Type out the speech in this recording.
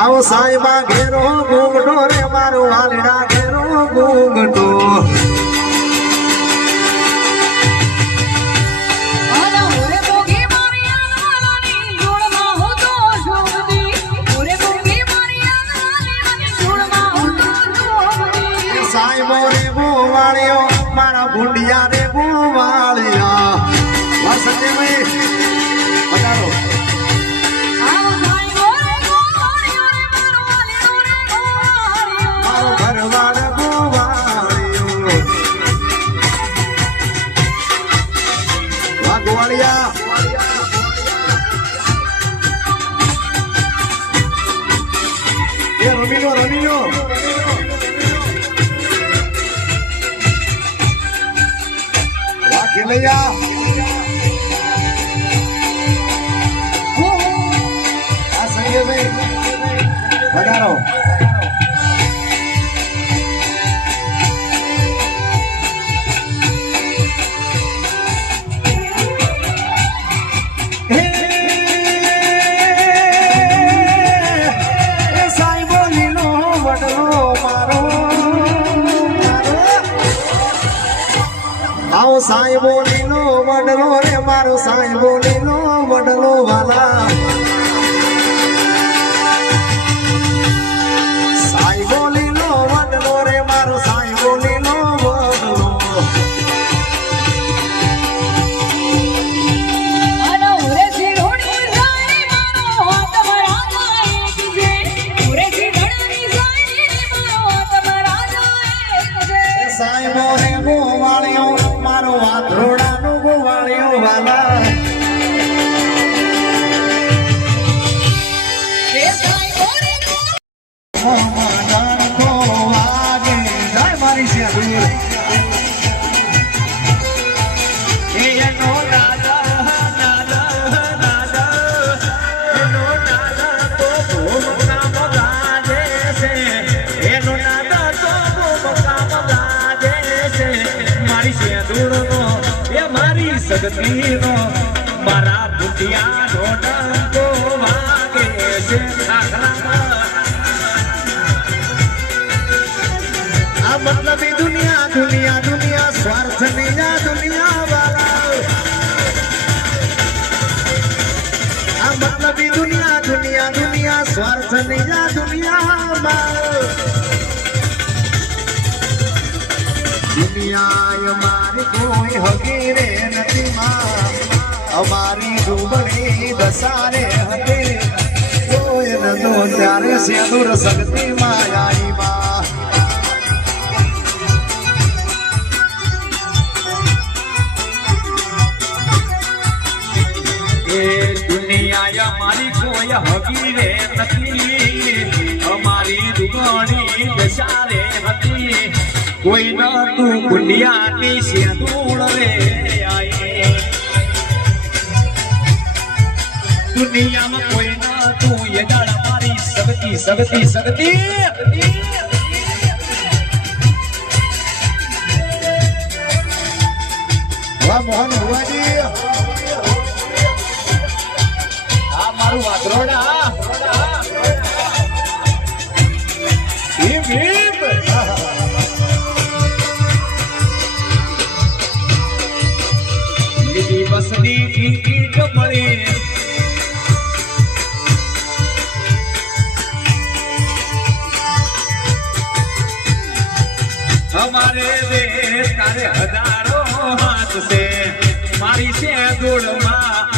આવો સાઈબા ઘેરો ઘૂંઘટો રે મારો વાલડા ઘેરો ઘૂંઘટો સાઈબો રે ગોવાળિયો મારા ભૂંડિયા રે ગોવાળિયા વાસતે ભાઈ બતાવો Kelaya asal bhai badaro sai bolino badalo maro आओ साई बोली लो वडलो रे मारो साई बोली लो वडलो वाला साई बोली लो वडलो रे मारो साई बोली लो वडलो आना उरे सिरोड़ी साई मारो हाथ भरा जाए तुझे उरे सिरोड़ी साई मारो हाथ भरा जाए तुझे साई बोले गोवाळियो मारो वात्रोड़ा नो गोवाळियो वाला रे साई बोले मदान को आगे जाय मारी से दूर ये नो नादा नादा नादा नो नादा तो भूम काम गाजे से ये नो नादा तो भूम काम गाजे से मारी से दूर नो ये मारी सकती नो मारा बुटिया नो डंको वागे से आखरा मतलब दुनिया दुनिया दुनिया स्वार्थ नहीं दुनिया वाला मतलब दुनिया दुनिया दुनिया स्वार्थ नहीं दुनिया वाला दुनिया हमारी कोई हकीरे नहीं मां हमारी डूबड़ी दसारे हते कोई न दो त्यारे से दूर सकती मायाई मां दुनिया हमारी कोई हकीरे नहीं हमारी दुगणी दशारे हती कोई न तू दुनिया नी से दूर रे आई दुनिया में कोई न तू ये डाल हमारी सकती सकती सकती वाह मोहन हुआ जी मारू वात्रोड़ा बसनी की ईट मरे અમારે દેશ તારે હજારો હાથ છે મારી છે દોડમાં